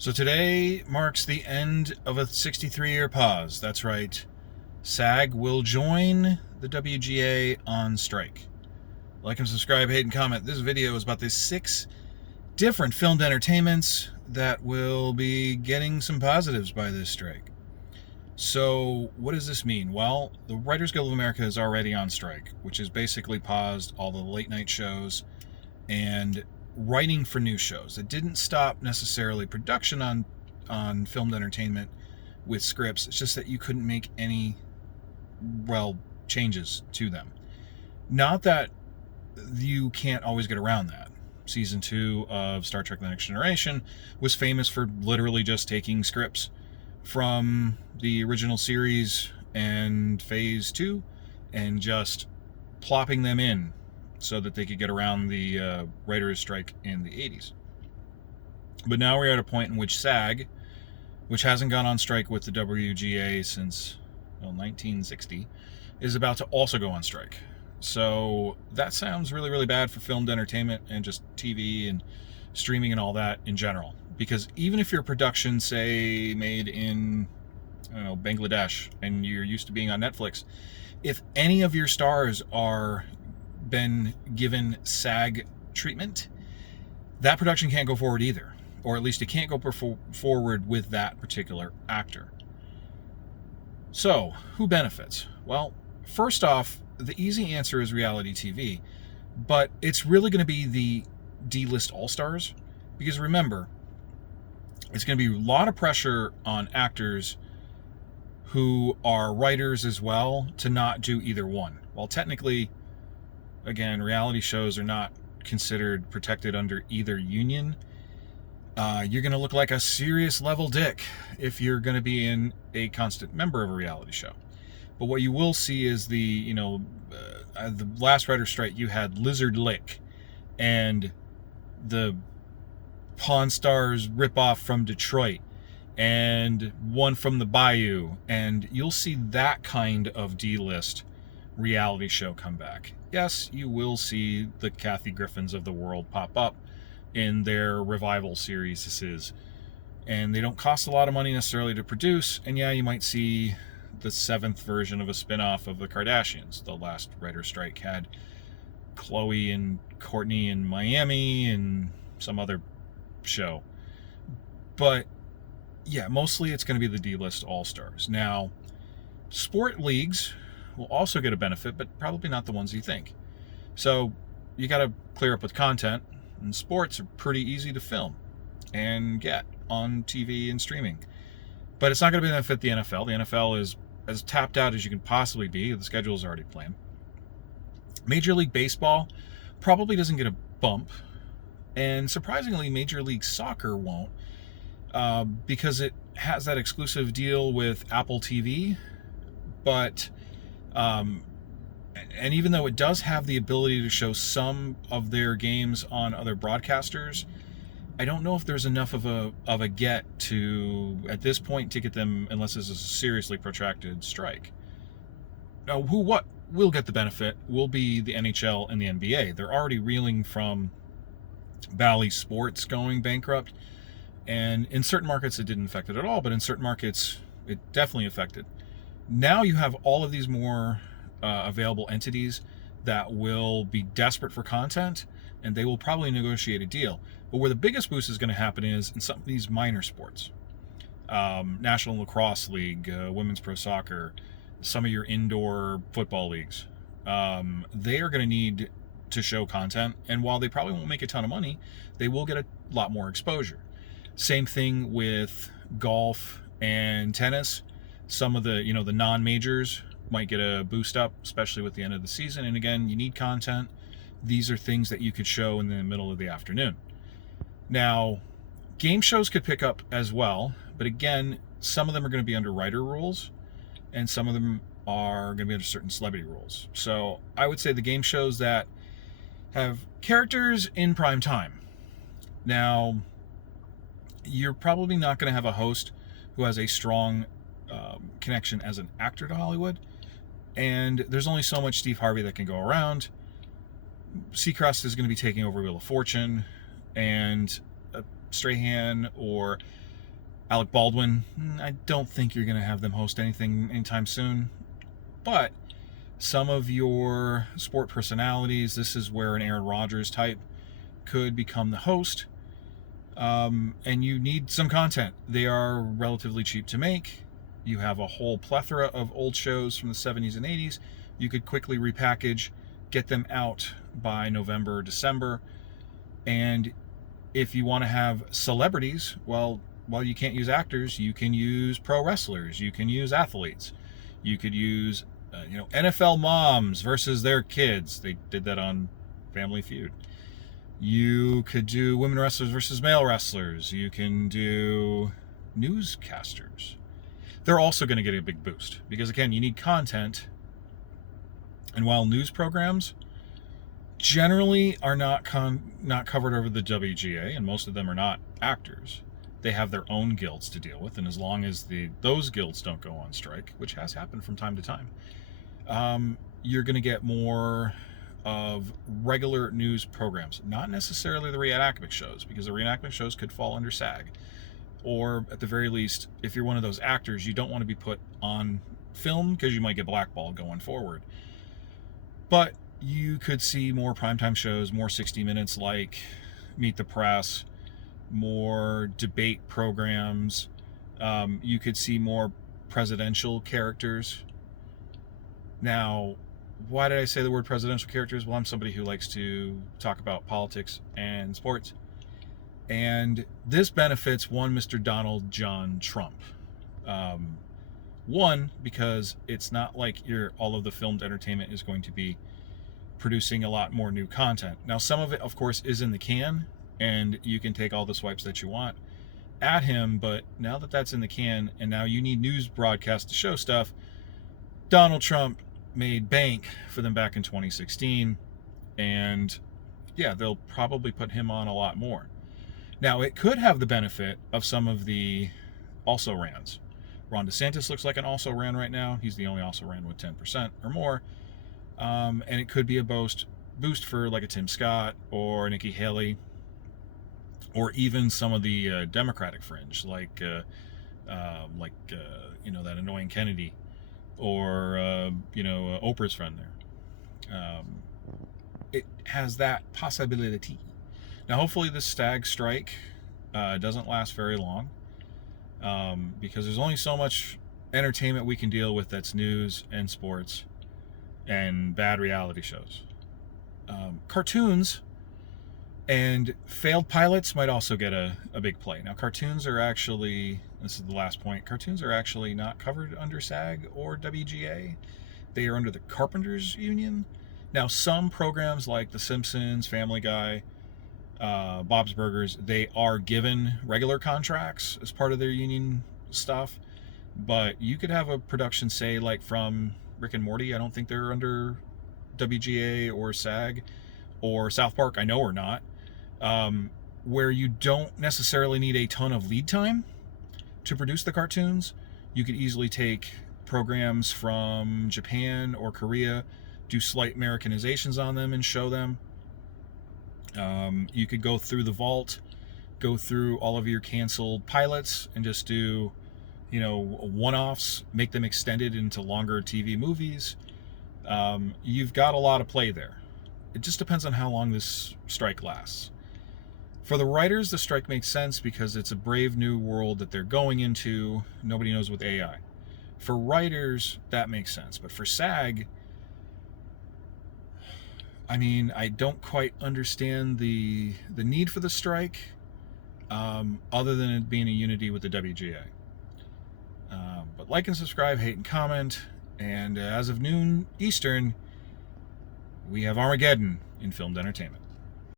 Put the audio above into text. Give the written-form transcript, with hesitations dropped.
So today marks the end of a 63-year pause. That's right. SAG will join the WGA on strike. Like and subscribe, hate and comment. This video is about the 6 different filmed entertainments that will be getting some positives by this strike. So what does this mean? Well, the Writers Guild of America is already on strike, which has basically paused all the late night shows and writing for new shows. It didn't stop necessarily production on filmed entertainment with scripts. It's just that you couldn't make any changes to them. Not that you can't always get around that. Season 2 of Star Trek The Next Generation was famous for literally just taking scripts from the original series and Phase 2 and just plopping them in so that they could get around the writers' strike in the 80s. But now we're at a point in which SAG, which hasn't gone on strike with the WGA since 1960, is about to also go on strike. So that sounds really, really bad for filmed entertainment and just TV and streaming and all that in general. Because even if your production, say, made in Bangladesh and you're used to being on Netflix, if any of your stars are been given SAG treatment, that production can't go forward either, or at least it can't go forward with that particular actor. So who benefits? Well, first off, the easy answer is reality TV, but it's really going to be the D-list all-stars, because remember, it's going to be a lot of pressure on actors who are writers as well to not do either one. While technically, again, reality shows are not considered protected under either union, you're going to look like a serious level dick if you're going to be in a constant member of a reality show. But what you will see is the last writer strike, you had Lizard Lick and the Pawn Stars ripoff from Detroit and one from the Bayou, and you'll see that kind of D-list reality show come back. Yes, you will see the Kathy Griffins of the world pop up in their revival series, and they don't cost a lot of money necessarily to produce. And yeah, you might see the 7th version of a spin-off of the Kardashians. The last writer strike had Khloe and Kourtney in Miami and some other show. But yeah, mostly it's going to be the D-list all-stars. Now, sport leagues will also get a benefit, but probably not the ones you think. So you got to clear up with content, and sports are pretty easy to film and get on TV and streaming. But it's not going to benefit the NFL. The NFL is as tapped out as you can possibly be. The schedule is already planned. Major League Baseball probably doesn't get a bump, and surprisingly, Major League Soccer won't, because it has that exclusive deal with Apple TV. But and even though it does have the ability to show some of their games on other broadcasters, I don't know if there's enough of a get to, at this point, to get them, unless this is a seriously protracted strike. Now, what will get the benefit will be the NHL and the NBA. They're already reeling from Bally Sports going bankrupt, and in certain markets it didn't affect it at all, but in certain markets it definitely affected. Now you have all of these more available entities that will be desperate for content, and they will probably negotiate a deal. But where the biggest boost is going to happen is in some of these minor sports. National Lacrosse League, Women's Pro Soccer, some of your indoor football leagues. They are going to need to show content, and while they probably won't make a ton of money, they will get a lot more exposure. Same thing with golf and tennis. Some of the the non-majors might get a boost up, especially with the end of the season. And again, you need content. These are things that you could show in the middle of the afternoon. Now, game shows could pick up as well, but again, some of them are going to be under writer rules, and some of them are going to be under certain celebrity rules. So I would say the game shows that have characters in prime time. Now, you're probably not going to have a host who has a strong connection as an actor to Hollywood, and there's only so much Steve Harvey that can go around. Seacrest is going to be taking over Wheel of Fortune, and Strahan or Alec Baldwin, I don't think you're going to have them host anything anytime soon. But some of your sport personalities, this is where an Aaron Rodgers type could become the host. And you need some content. They are relatively cheap to make. You have a whole plethora of old shows from the 70s and 80s. You could quickly repackage, get them out by November or December. And if you want to have celebrities, well, you can't use actors, you can use pro wrestlers, you can use athletes. You could use, NFL moms versus their kids. They did that on Family Feud. You could do women wrestlers versus male wrestlers. You can do newscasters. They're also going to get a big boost because, again, you need content. And while news programs generally are not covered over the WGA, and most of them are not actors, they have their own guilds to deal with. And as long as those guilds don't go on strike, which has happened from time to time, you're going to get more of regular news programs, not necessarily the reenactment shows, because the reenactment shows could fall under SAG. Or at the very least, if you're one of those actors, you don't want to be put on film because you might get blackballed going forward. But you could see more primetime shows, more 60 Minutes like Meet the Press, more debate programs. You could see more presidential characters. Now, why did I say the word presidential characters? Well, I'm somebody who likes to talk about politics and sports. And this benefits one Mr. Donald John Trump. One, because it's not like all of the filmed entertainment is going to be producing a lot more new content. Now, some of it, of course, is in the can, and you can take all the swipes that you want at him, but now that that's in the can, and now you need news broadcasts to show stuff, Donald Trump made bank for them back in 2016, and yeah, they'll probably put him on a lot more. Now, it could have the benefit of some of the also-rans. Ron DeSantis looks like an also-ran right now. He's the only also-ran with 10% or more. And it could be a boost for like a Tim Scott or Nikki Haley, or even some of the Democratic fringe, like that annoying Kennedy, or Oprah's friend there. It has that possibility. Now, hopefully this SAG strike doesn't last very long, because there's only so much entertainment we can deal with that's news and sports and bad reality shows. Cartoons and failed pilots might also get a big play. Now, cartoons are actually, this is the last point, cartoons are actually not covered under SAG or WGA. They are under the Carpenters Union. Now, some programs like The Simpsons, Family Guy, Bob's Burgers, they are given regular contracts as part of their union stuff. But you could have a production, say, like from Rick and Morty. I don't think they're under WGA or SAG, or South Park, I know are not, where you don't necessarily need a ton of lead time to produce the cartoons. You could easily take programs from Japan or Korea, do slight Americanizations on them and show them. You could go through the vault, go through all of your canceled pilots and just do, one-offs, make them extended into longer TV movies. You've got a lot of play there. It just depends on how long this strike lasts. For the writers, the strike makes sense because it's a brave new world that they're going into. Nobody knows with AI. For writers, that makes sense. But for SAG, I don't quite understand the need for the strike, other than it being a unity with the WGA. But like and subscribe, hate and comment, and as of noon Eastern, we have Armageddon in filmed entertainment.